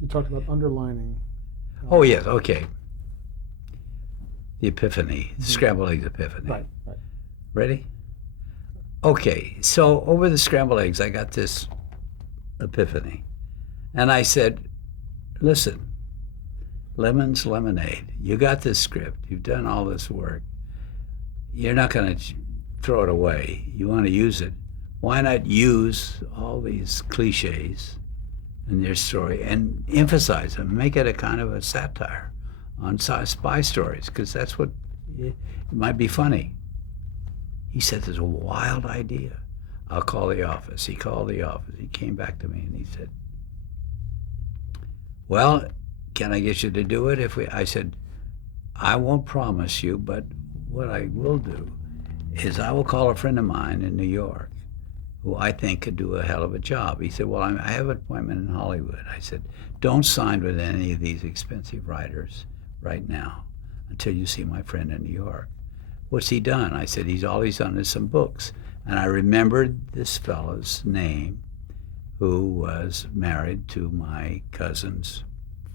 You talked about underlining. Oh, yes, okay. The epiphany, the scrambled eggs epiphany. Right, right. Ready? Okay, so over the scrambled eggs, I got this epiphany. And I said, listen, Lemon's Lemonade, you got this script. You've done all this work. You're not going to throw it away. You want to use it. Why not use all these cliches in your story and emphasize them, make it a kind of a satire on spy stories, because that's what it might be funny. He said, there's a wild idea. I'll call the office. He called the office. He came back to me and he said, well, can I get you to do it? I said, I won't promise you, but what I will do is I will call a friend of mine in New York who I think could do a hell of a job. He said, well, I have an appointment in Hollywood. I said, don't sign with any of these expensive writers right now until you see my friend in New York. What's he done? I said, all he's done is some books. And I remembered this fellow's name, who was married to my cousin's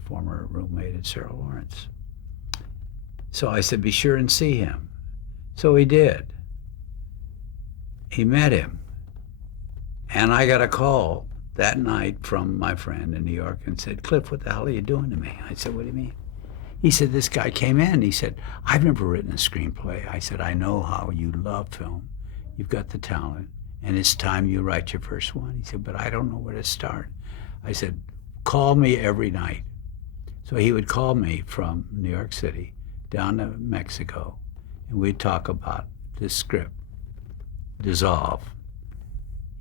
former roommate at Sarah Lawrence. So I said, be sure and see him. So he did. He met him. And I got a call that night from my friend in New York and said, Cliff, what the hell are you doing to me? I said, what do you mean? He said, this guy came in. He said, I've never written a screenplay. I said, I know how you love film. You've got the talent, and it's time you write your first one. He said, but I don't know where to start. I said, call me every night. So he would call me from New York City down to Mexico, and we'd talk about this script, Dissolve.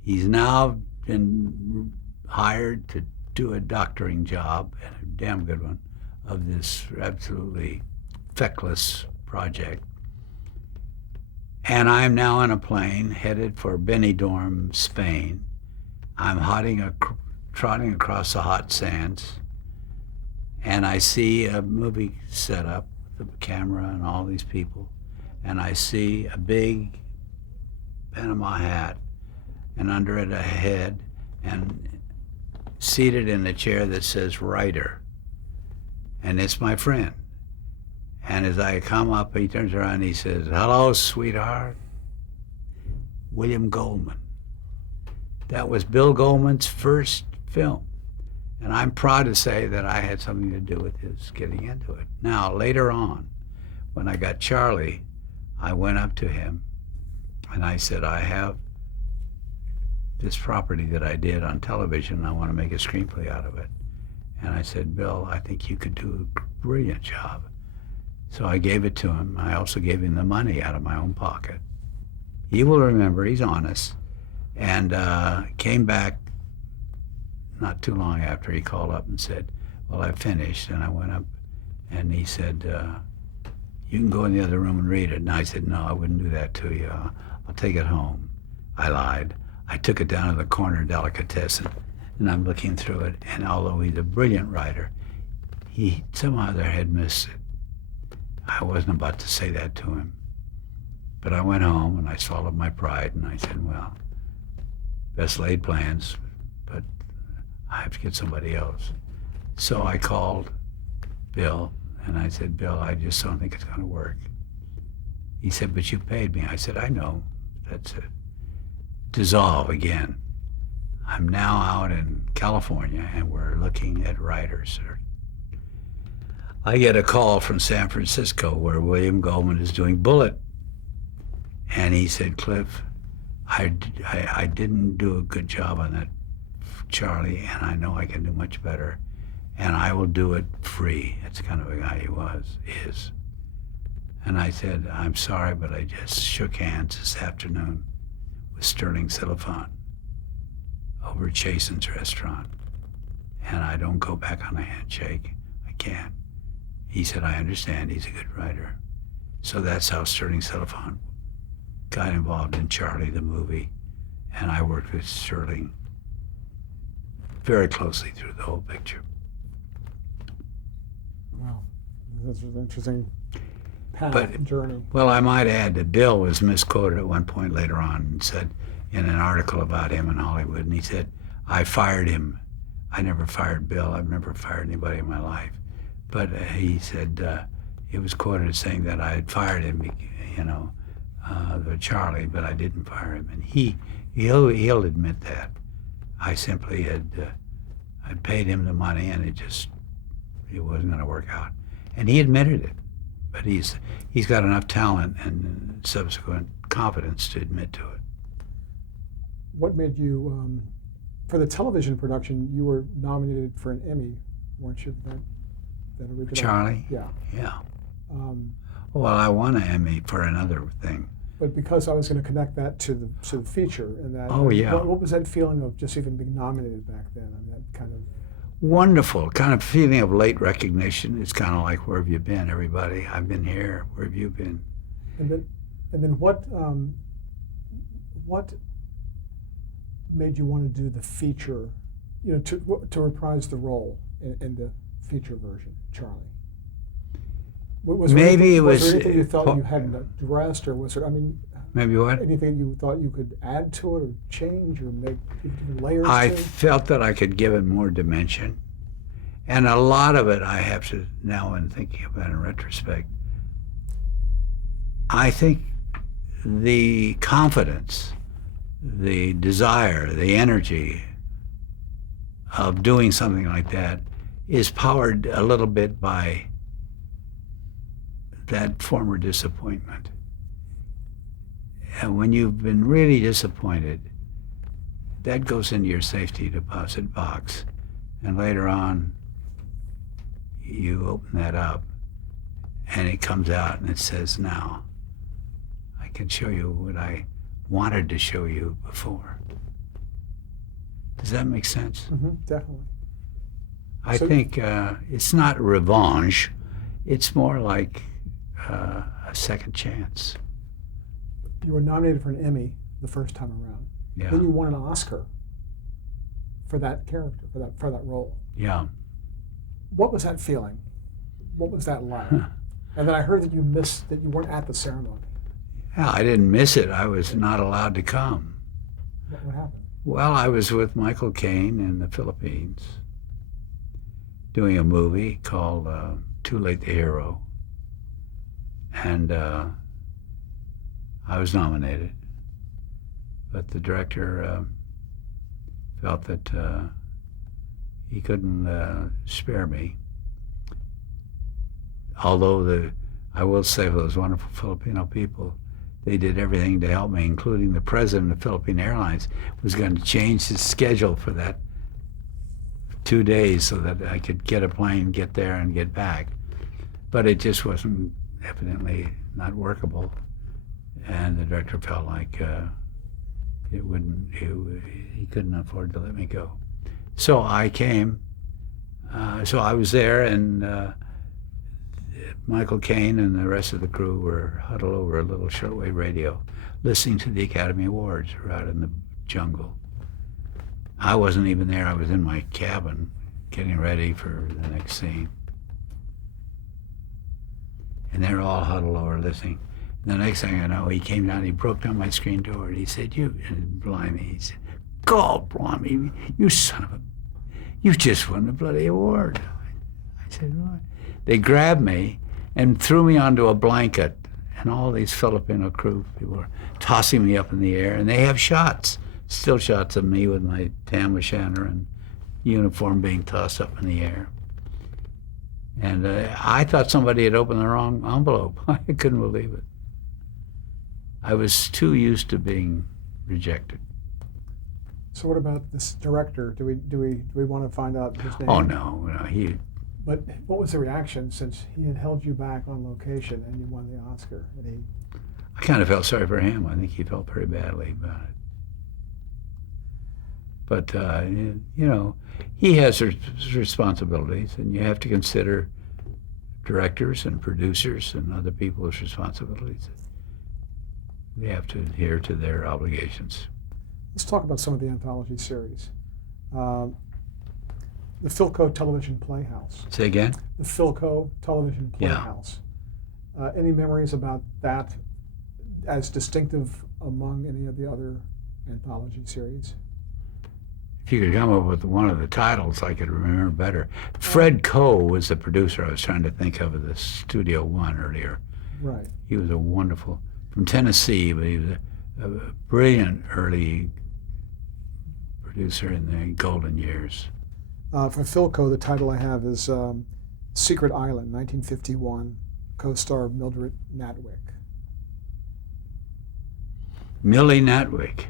He's now been hired to do a doctoring job, and a damn good one, of this absolutely feckless project. And I'm now on a plane headed for Benidorm, Spain. I'm trotting across the hot sands, and I see a movie set up with the camera and all these people, and I see a big Panama hat, and under it a head, and seated in a chair that says writer. And it's my friend. And as I come up, he turns around and he says, hello, sweetheart. William Goldman. That was Bill Goldman's first film. And I'm proud to say that I had something to do with his getting into it. Now, later on, when I got Charlie, I went up to him and I said, I have this property that I did on television, and I want to make a screenplay out of it. And I said, Bill, I think you could do a brilliant job. So I gave it to him. I also gave him the money out of my own pocket. He will remember, he's honest, and came back not too long after. He called up and said, well, I finished. And I went up and he said, you can go in the other room and read it. And I said, no, I wouldn't do that to you. I'll take it home. I lied. I took it down to the corner delicatessen, and I'm looking through it. And although he's a brilliant writer, he somehow there had missed it. I wasn't about to say that to him. But I went home and I swallowed my pride and I said, well, best laid plans, but I have to get somebody else. So I called Bill and I said, Bill, I just don't think it's going to work. He said, but you paid me. I said, I know. That's it. Dissolve again. I'm now out in California and we're looking at writers. I get a call from San Francisco where William Goldman is doing Bullet. And he said, Cliff, I didn't do a good job on that, Charlie, and I know I can do much better. And I will do it free. That's kind of a guy he is. And I said, I'm sorry, but I just shook hands this afternoon with Sterling Silliphant over at Chasen's restaurant. And I don't go back on a handshake. I can't. He said, I understand, he's a good writer. So that's how Sterling Silliphant got involved in Charlie the movie. And I worked with Sterling very closely through the whole picture. Wow, that's an interesting path, journey. Well, I might add that Bill was misquoted at one point later on and said in an article about him in Hollywood, and he said, I fired him. I never fired Bill. I've never fired anybody in my life. But he said, he was quoted as saying that I had fired him, Charlie, but I didn't fire him. And he'll admit that. I simply I paid him the money, and it wasn't going to work out. And he admitted it. But he's got enough talent and subsequent confidence to admit to it. What made you, for the television production, you were nominated for an Emmy, weren't you? That original. Charlie? Yeah. Yeah. Well, I won an Emmy for another thing. But because I was going to connect that to the feature, and that. Oh, yeah. What was that feeling of just even being nominated back then? I mean, that kind of. Wonderful, kind of feeling of late recognition. It's kind of like, where have you been, everybody? I've been here. Where have you been? And then what made you want to do the feature, to reprise the role in the feature version, Charlie? Was there anything you thought you hadn't addressed, or was there? I mean, maybe what? Anything you thought you could add to it, or change, or make different layers? I felt that I could give it more dimension, and a lot of it I have to now, in thinking about it in retrospect, I think the confidence, the desire, the energy of doing something like that is powered a little bit by that former disappointment. And when you've been really disappointed, that goes into your safety deposit box. And later on, you open that up and it comes out and it says, now, I can show you what I wanted to show you before. Does that make sense? Mm-hmm, definitely. I think it's not revenge. It's more like a second chance. You were nominated for an Emmy the first time around. Yeah. Then you won an Oscar for that character, for that role. Yeah. What was that feeling? What was that like? And then I heard that you weren't at the ceremony. Yeah, I didn't miss it. I was not allowed to come. What happened? Well, I was with Michael Caine in the Philippines doing a movie called Too Late the Hero. And I was nominated, but the director felt that he couldn't spare me. Although I will say, for those wonderful Filipino people, they did everything to help me, including the president of Philippine Airlines was going to change his schedule for that 2 days so that I could get a plane, get there, and get back. But it just wasn't evidently not workable. And the director felt like he couldn't afford to let me go. So I came. So I was there, and Michael Caine and the rest of the crew were huddled over a little shortwave radio, listening to the Academy Awards. We're out in the jungle. I wasn't even there. I was in my cabin, getting ready for the next scene. And they're all huddled over listening. And the next thing I know, he came down, he broke down my screen door, and he said, blimey, he said, God, blimey, you son of a, you just won the bloody award. I said, what? They grabbed me and threw me onto a blanket, and all these Filipino crew people were tossing me up in the air, and they have shots, still shots of me with my tam o' shanter and uniform being tossed up in the air. And I thought somebody had opened the wrong envelope. I couldn't believe it. I was too used to being rejected. So what about this director? Do we want to find out his name? Oh no, he. But what was the reaction since he had held you back on location and you won the Oscar? And I kind of felt sorry for him. I think he felt very badly about it. But he has responsibilities, and you have to consider directors and producers and other people's responsibilities. They have to adhere to their obligations. Let's talk about some of the anthology series. The Philco Television Playhouse. Say again? The Philco Television Playhouse. Yeah. Any memories about that as distinctive among any of the other anthology series? if you could come up with one of the titles, I could remember better. Fred Coe was the producer I was trying to think of the Studio One earlier. Right. He was a wonderful, from Tennessee, but he was a brilliant early producer in the golden years. For Philco, the title I have is Secret Island, 1951, co-star Mildred Natwick. Millie Natwick.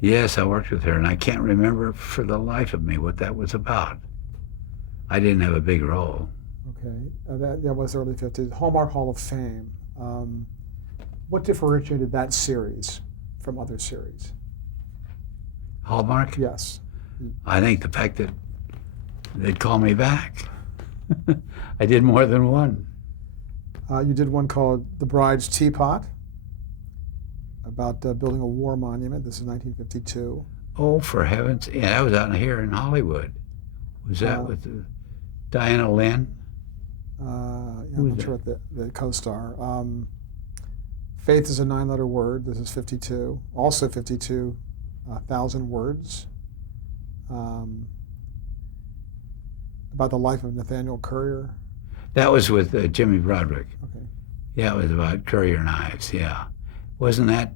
Yes, I worked with her, and I can't remember for the life of me what that was about. I didn't have a big role. Okay, that was early 50s. Hallmark Hall of Fame. What differentiated that series from other series? Hallmark? Yes. I think the fact that they'd call me back. I did more than one. You did one called The Bride's Teapot, about building a war monument. This is 1952. Oh, for heavens. Yeah, that was out here in Hollywood. Was that with Diana Lynn? Yeah, I'm not sure what the co-star. Faith is a 9-letter word. This is 52. Also 52, 1,000 words. About the life of Nathaniel Currier. That was with Jimmy Broderick. Okay. Yeah, it was about Currier knives, yeah. Wasn't that,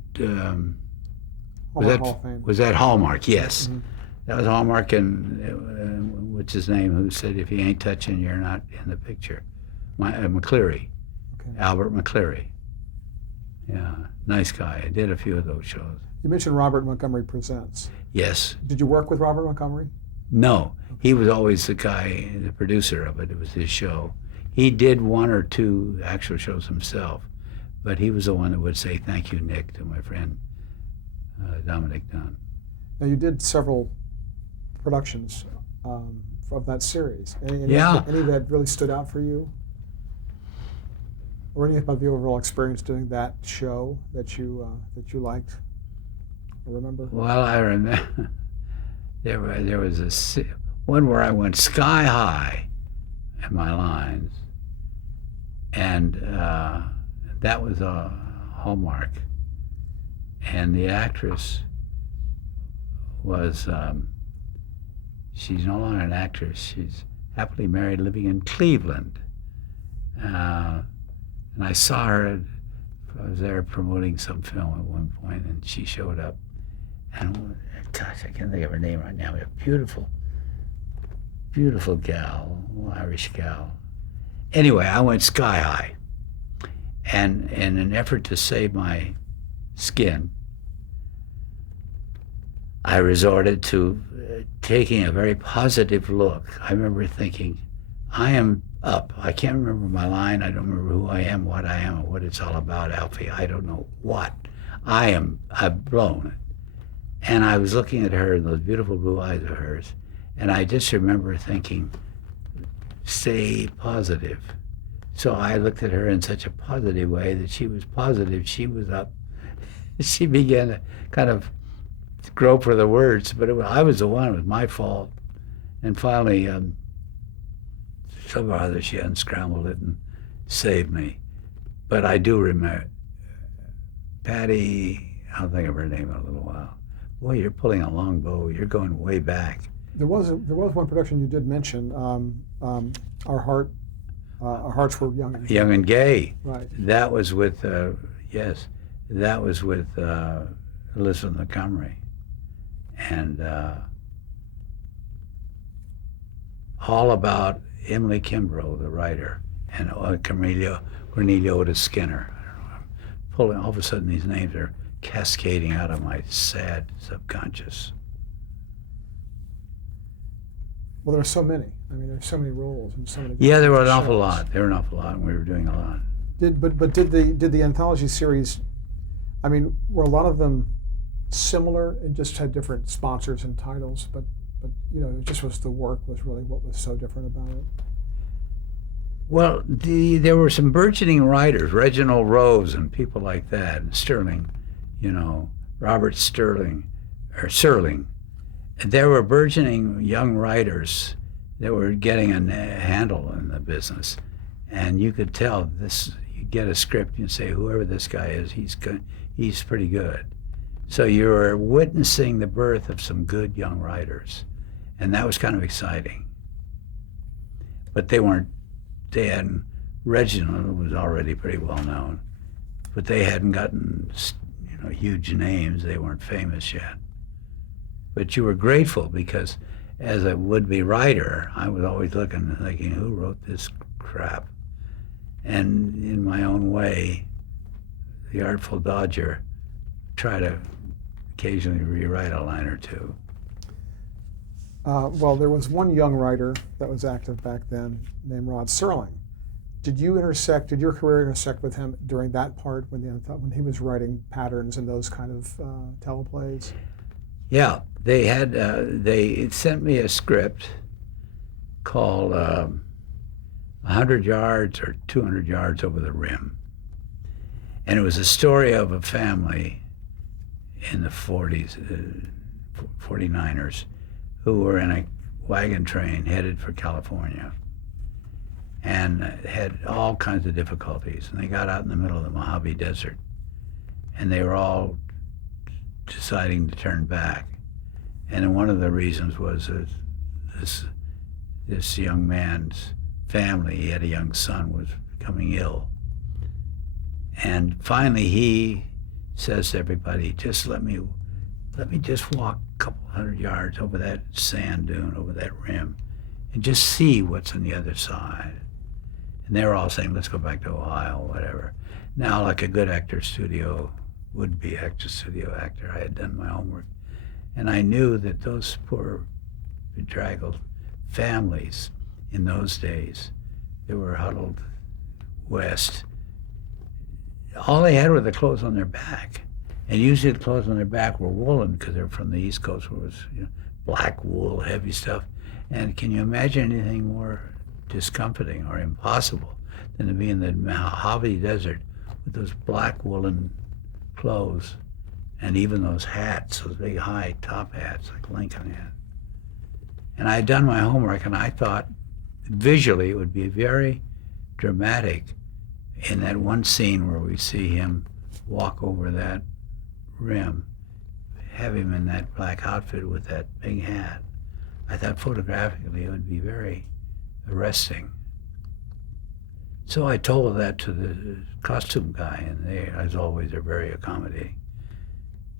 was that Hallmark? Yes. Mm-hmm. That was Hallmark, and what's his name, who said, if he ain't touching, you're not in the picture. McCleary, Okay. Albert McCleary. Yeah, nice guy. I did a few of those shows. You mentioned Robert Montgomery Presents. Yes. Did you work with Robert Montgomery? No, he was always the guy, the producer of it. It was his show. He did 1 or 2 actual shows himself, but he was the one that would say, thank you, Nick, to my friend Dominic Dunn. Now, you did several productions of that series. Any that really stood out for you? Or anything about the overall experience doing that show that you liked or remember? Well, I remember there was one where I went sky high in my lines, and that was a Hallmark. And the actress was, she's no longer an actress. She's happily married, living in Cleveland. And I saw her, I was there promoting some film at one point, and she showed up. And gosh, I can't think of her name right now. A beautiful, beautiful gal, Irish gal. Anyway, I went sky high. And in an effort to save my skin, I resorted to taking a very positive look. I remember thinking, I am up. I can't remember my line. I don't remember who I am, what I am, or what it's all about, Alfie. I don't know what. I've blown it. And I was looking at her and those beautiful blue eyes of hers, and I just remember thinking, stay positive. So I looked at her in such a positive way that she was positive. She was up. She began to kind of grope for the words, but I was the one. It was my fault. And finally, somehow or other, she unscrambled it and saved me. But I do remember Patty. I'll think of her name in a little while. Boy, you're pulling a long bow. You're going way back. There was one production you did mention. Our Hearts Were Young and Gay. Young and Gay. Right. That was with yes, that was with Elizabeth Montgomery, and all about Emily Kimbrough, the writer, and Cornelia Otis Skinner. I don't know. I'm pulling. All of a sudden, these names are cascading out of my sad subconscious. Well, there are so many. I mean, there's so many roles and so many. Yeah, there were an shows. awful lot. There were an awful lot, and we were doing a lot. Did the anthology series? I mean, were a lot of them similar and just had different sponsors and titles? But you know, it just was the work was really what was so different about it. Well, there were some burgeoning writers, Reginald Rose and people like that, and Sterling, Robert Sterling. There were burgeoning young writers that were getting a handle in the business, and you could tell this. You get a script and say, whoever this guy is, he's pretty good. So you were witnessing the birth of some good young writers, and that was kind of exciting. But they hadn't, Reginald was already pretty well known, but they hadn't gotten, huge names. They weren't famous yet. But you were grateful because as a would-be writer, I was always looking and thinking, who wrote this crap? And in my own way, the Artful Dodger, try to occasionally rewrite a line or two. Well, there was one young writer that was active back then named Rod Serling. Did your career intersect with him during that part when he was writing patterns and those kind of teleplays? Yeah, they sent me a script called 100 Yards or 200 Yards Over the Rim. And it was a story of a family in the 40s, 49ers, who were in a wagon train headed for California and had all kinds of difficulties. And they got out in the middle of the Mojave Desert, and they were all deciding to turn back. And one of the reasons was that this young man's family, he had a young son, was becoming ill. And finally he says to everybody, just let me just walk a couple hundred yards over that sand dune, over that rim, and just see what's on the other side. And they were all saying, let's go back to Ohio, whatever. Now, like a good would-be actor studio actor, I had done my homework. And I knew that those poor, bedraggled families in those days, they were huddled west. All they had were the clothes on their back. And usually the clothes on their back were woolen because they're from the East Coast where it was black wool, heavy stuff. And can you imagine anything more discomforting or impossible than to be in the Mojave Desert with those black woolen clothes and even those hats, those big high top hats like Lincoln had. And I had done my homework, and I thought visually it would be very dramatic in that one scene where we see him walk over that rim, have him in that black outfit with that big hat. I thought photographically it would be very arresting. So I told that to the costume guy, and they, as always, are very accommodating.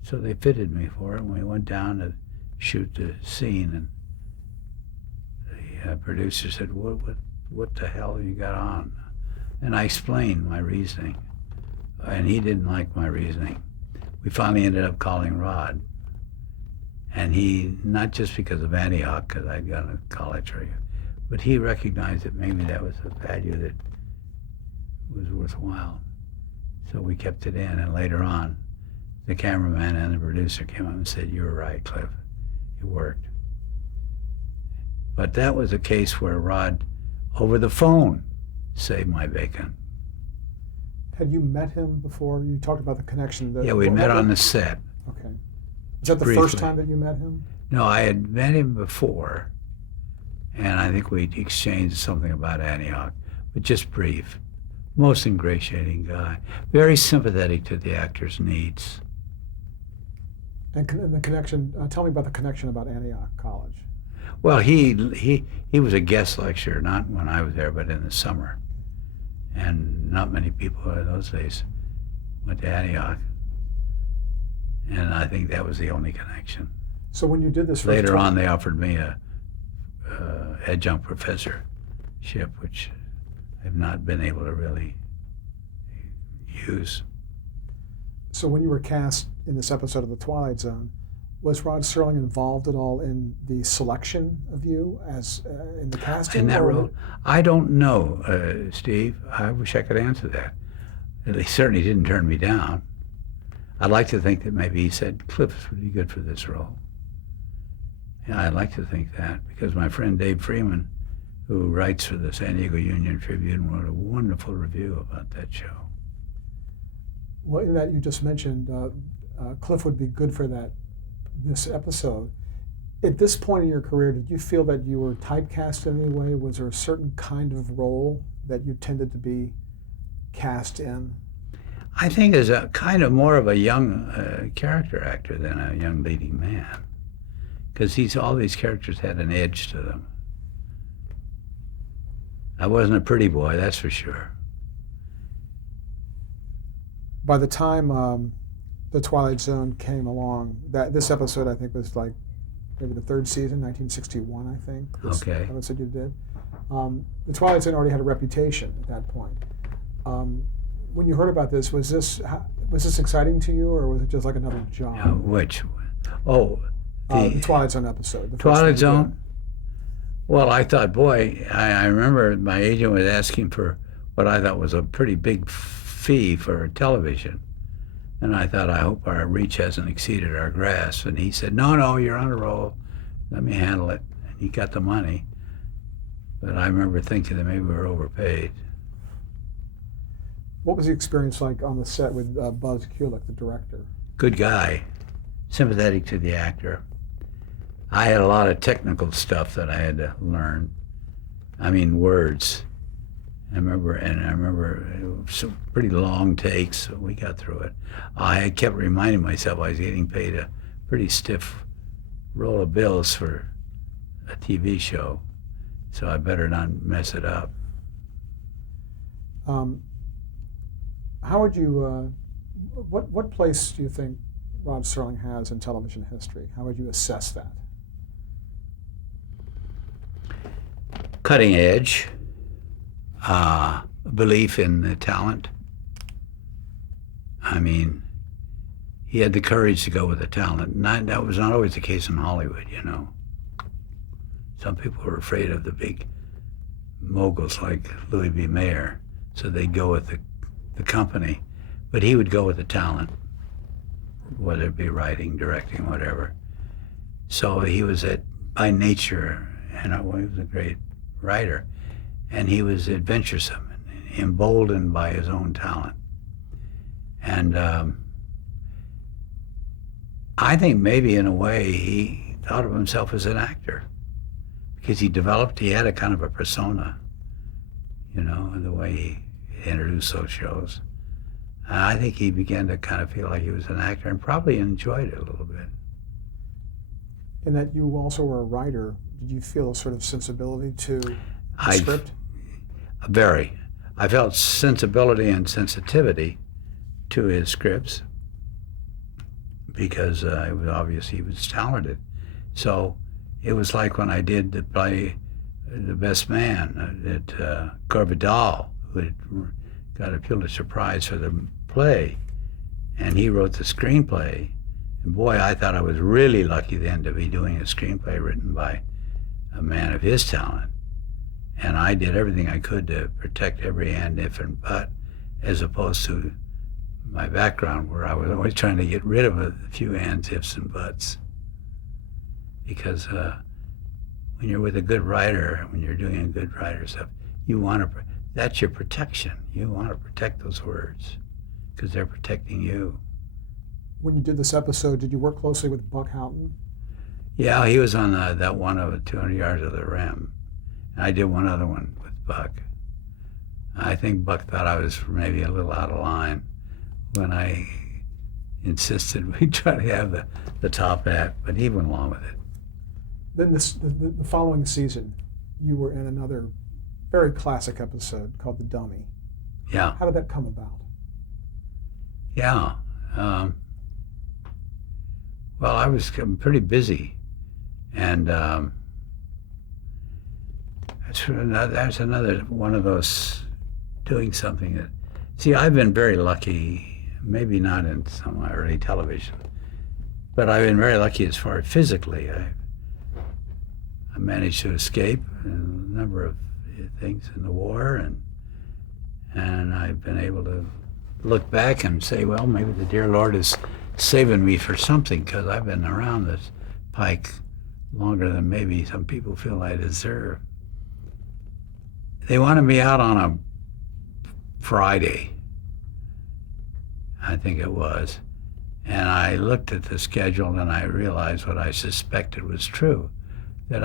So they fitted me for it, and we went down to shoot the scene, and the producer said, what the hell have you got on? And I explained my reasoning, and he didn't like my reasoning. We finally ended up calling Rod, and he, not just because of Antioch, because I'd gone to college, but he recognized that maybe that was a value that was worthwhile. So we kept it in, and later on, the cameraman and the producer came up and said, "You were right, Cliff. It worked." But that was a case where Rod, over the phone, saved my bacon. Had you met him before? You talked about the connection. Yeah, we met on the set. Okay. Was that the Briefly. first time that you met him? No, I had met him before, and I think we exchanged something about Antioch, but just brief. Most ingratiating guy, very sympathetic to the actor's needs. And the connection, tell me about the connection about Antioch College. Well, he was a guest lecturer, not when I was there, but in the summer. And not many people in those days went to Antioch. And I think that was the only connection. So when you did this later on, they offered me a adjunct professorship, which I've not been able to really use. So when you were cast in this episode of The Twilight Zone, was Rod Serling involved at all in the selection of you as in the casting? In that role? I don't know, Steve. I wish I could answer that. He certainly didn't turn me down. I'd like to think that maybe he said, Cliff would be good for this role. Yeah, I'd like to think that, because my friend Dave Freeman, who writes for the San Diego Union Tribune, wrote a wonderful review about that show. Well, in that you just mentioned, Cliff would be good for this episode. At this point in your career, did you feel that you were typecast in any way? Was there a certain kind of role that you tended to be cast in? I think is a kind of more of a young character actor than a young leading man, because all these characters had an edge to them. I wasn't a pretty boy, that's for sure. By the time the Twilight Zone came along, this episode I think was like maybe the third season, 1961, I think. Okay. Episode you did. The Twilight Zone already had a reputation at that point. When you heard about this, was this exciting to you, or was it just like another job? Which? Oh, the Twilight Zone episode. The Twilight Zone? Well, I thought, boy, I remember my agent was asking for what I thought was a pretty big fee for television. And I thought, I hope our reach hasn't exceeded our grasp. And he said, no, you're on a roll. Let me handle it. And he got the money. But I remember thinking that maybe we were overpaid. What was the experience like on the set with Buzz Kulick, the director? Good guy, sympathetic to the actor. I had a lot of technical stuff that I had to learn. I mean, words. I remember some pretty long takes, so we got through it. I kept reminding myself I was getting paid a pretty stiff roll of bills for a TV show, so I better not mess it up. How would you, what place do you think Rod Serling has in television history? How would you assess that? Cutting edge, belief in the talent. I mean, he had the courage to go with the talent. That was not always the case in Hollywood, you know. Some people were afraid of the big moguls like Louis B. Mayer, so they'd go with the company. But he would go with the talent, whether it be writing, directing, whatever. So he was by nature, and he was a great writer, and he was adventuresome, and emboldened by his own talent. And I think maybe in a way he thought of himself as an actor, because he had a kind of a persona, you know, in the way he introduced those shows. I think he began to kind of feel like he was an actor and probably enjoyed it a little bit. And that you also were a writer, did you feel a sort of sensibility to the script? Very. I felt sensibility and sensitivity to his scripts because it was obvious he was talented. So it was like when I did the play The Best Man at Corvidal, who had got a Pulitzer Prize for the play, and he wrote the screenplay. And boy, I thought I was really lucky then to be doing a screenplay written by a man of his talent. And I did everything I could to protect every and, if, and but, as opposed to my background where I was always trying to get rid of a few ands, ifs, and buts. Because when you're with a good writer, when you're doing a good writer stuff, that's your protection. You want to protect those words because they're protecting you. When you did this episode, did you work closely with Buck Houghton? Yeah, he was on that one of 200 yards of the rim. And I did one other one with Buck. I think Buck thought I was maybe a little out of line when I insisted we try to have the top hat, but he went along with it. Then the following season, you were in another very classic episode called The Dummy. Yeah. How did that come about? Yeah. Well, I was pretty busy, and that's another one of those doing something that. See, I've been very lucky. Maybe not in some of my early television, but I've been very lucky as far as physically. I managed to escape a number of things in the war, and I've been able to look back and say, well, maybe the dear Lord is saving me for something, because I've been around this pike longer than maybe some people feel I deserve. They wanted me out on a Friday, I think it was, and I looked at the schedule and I realized what I suspected was true, that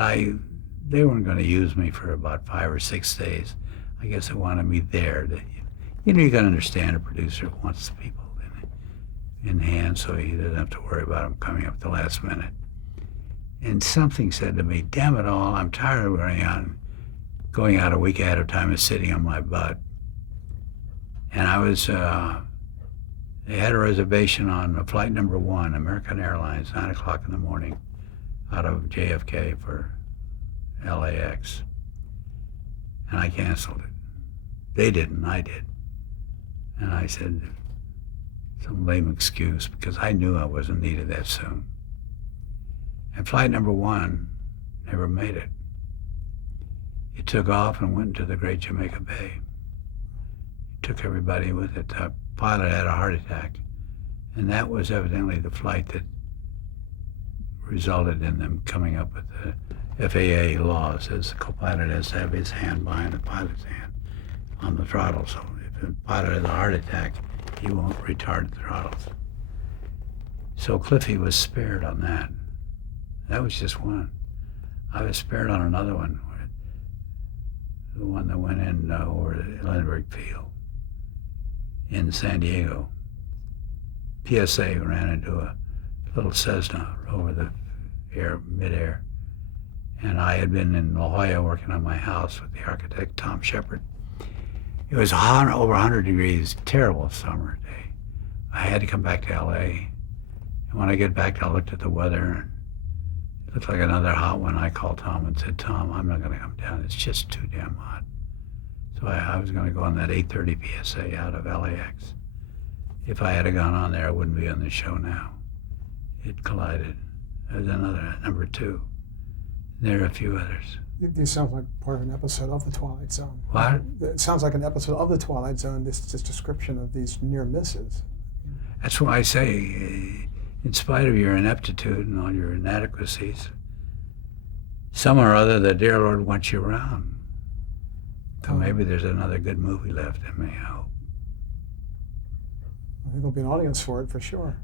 they weren't going to use me for about 5 or 6 days. I guess they wanted me there to You know, you got to understand a producer wants the people in hand so he doesn't have to worry about them coming up at the last minute. And something said to me, damn it all, I'm tired of going out a week ahead of time and sitting on my butt. And I was, they had a reservation on flight number 1, American Airlines, 9 o'clock in the morning out of JFK for LAX. And I canceled it. They didn't, I did. And I said, some lame excuse, because I knew I wasn't needed that soon. And flight number 1 never made it. It took off and went into the Great Jamaica Bay. It took everybody with it. The pilot had a heart attack, and that was evidently the flight that resulted in them coming up with the FAA laws, as the co-pilot has to have his hand behind the pilot's hand on the throttle. So if the pilot has a heart attack, he won't retard the throttles. So Cliffy was spared on that. That was just one. I was spared on another one, the one that went in over the Lindbergh Field in San Diego. PSA ran into a little Cessna over the midair. And I had been in La Jolla working on my house with the architect, Tom Shepard. It was over 100 degrees, terrible summer day. I had to come back to LA. And when I get back, I looked at the weather, and it looked like another hot one. I called Tom and said, Tom, I'm not going to come down. It's just too damn hot. So I was going to go on that 8:30 PSA out of LAX. If I had gone on there, I wouldn't be on the show now. It collided. There's another, number 2. There are a few others. These sound like part of an episode of The Twilight Zone. What? It sounds like an episode of The Twilight Zone, this description of these near misses. That's why I say, in spite of your ineptitude and all your inadequacies, somewhere or other the dear Lord wants you around. So maybe there's another good movie left in me, I hope. I think there'll be an audience for it, for sure.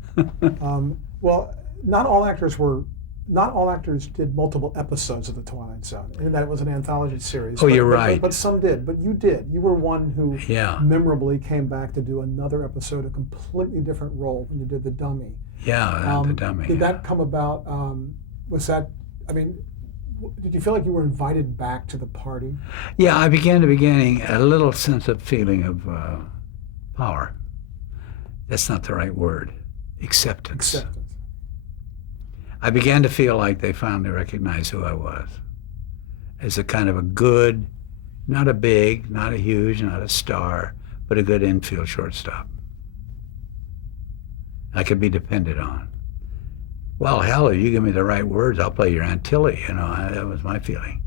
Well, not all actors did multiple episodes of The Twilight Zone, in that it was an anthology series. Oh, you're right. But some did. But you did. You were one who Yeah. memorably came back to do another episode, a completely different role when you did The Dummy. Yeah, The Dummy. Did that come about, was that, I mean, did you feel like you were invited back to the party? Yeah, I began to be gaining a little sense of feeling of power. That's not the right word. Acceptance. I began to feel like they finally recognized who I was as a kind of a good, not a big, not a huge, not a star, but a good infield shortstop. I could be depended on. Well, hell, if you give me the right words, I'll play your Aunt Tilly. You know, that was my feeling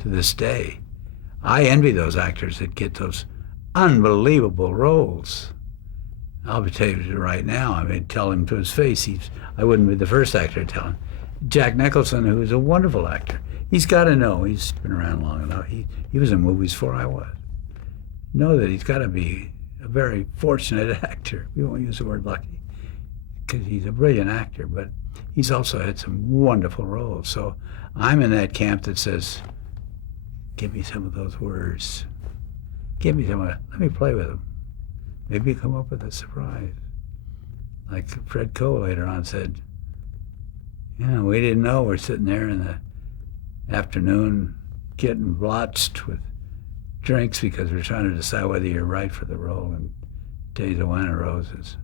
to this day. I envy those actors that get those unbelievable roles. I'll tell you right now, I mean, tell him to his face, I wouldn't be the first actor to tell him. Jack Nicholson, who is a wonderful actor, he's got to know, he's been around long enough, he was in movies before I was. Know that he's got to be a very fortunate actor. We won't use the word lucky, because he's a brilliant actor, but he's also had some wonderful roles. So I'm in that camp that says, give me some of those words. Give me some of it. Let me play with them. Maybe come up with a surprise. Like Fred Coe later on said, yeah, we didn't know. We're sitting there in the afternoon getting blotched with drinks because we're trying to decide whether you're right for the role in Days of Wine and Roses.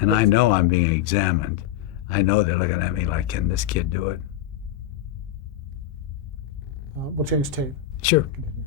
And I know I'm being examined. I know they're looking at me like, can this kid do it? We'll change tape. Sure. Continue.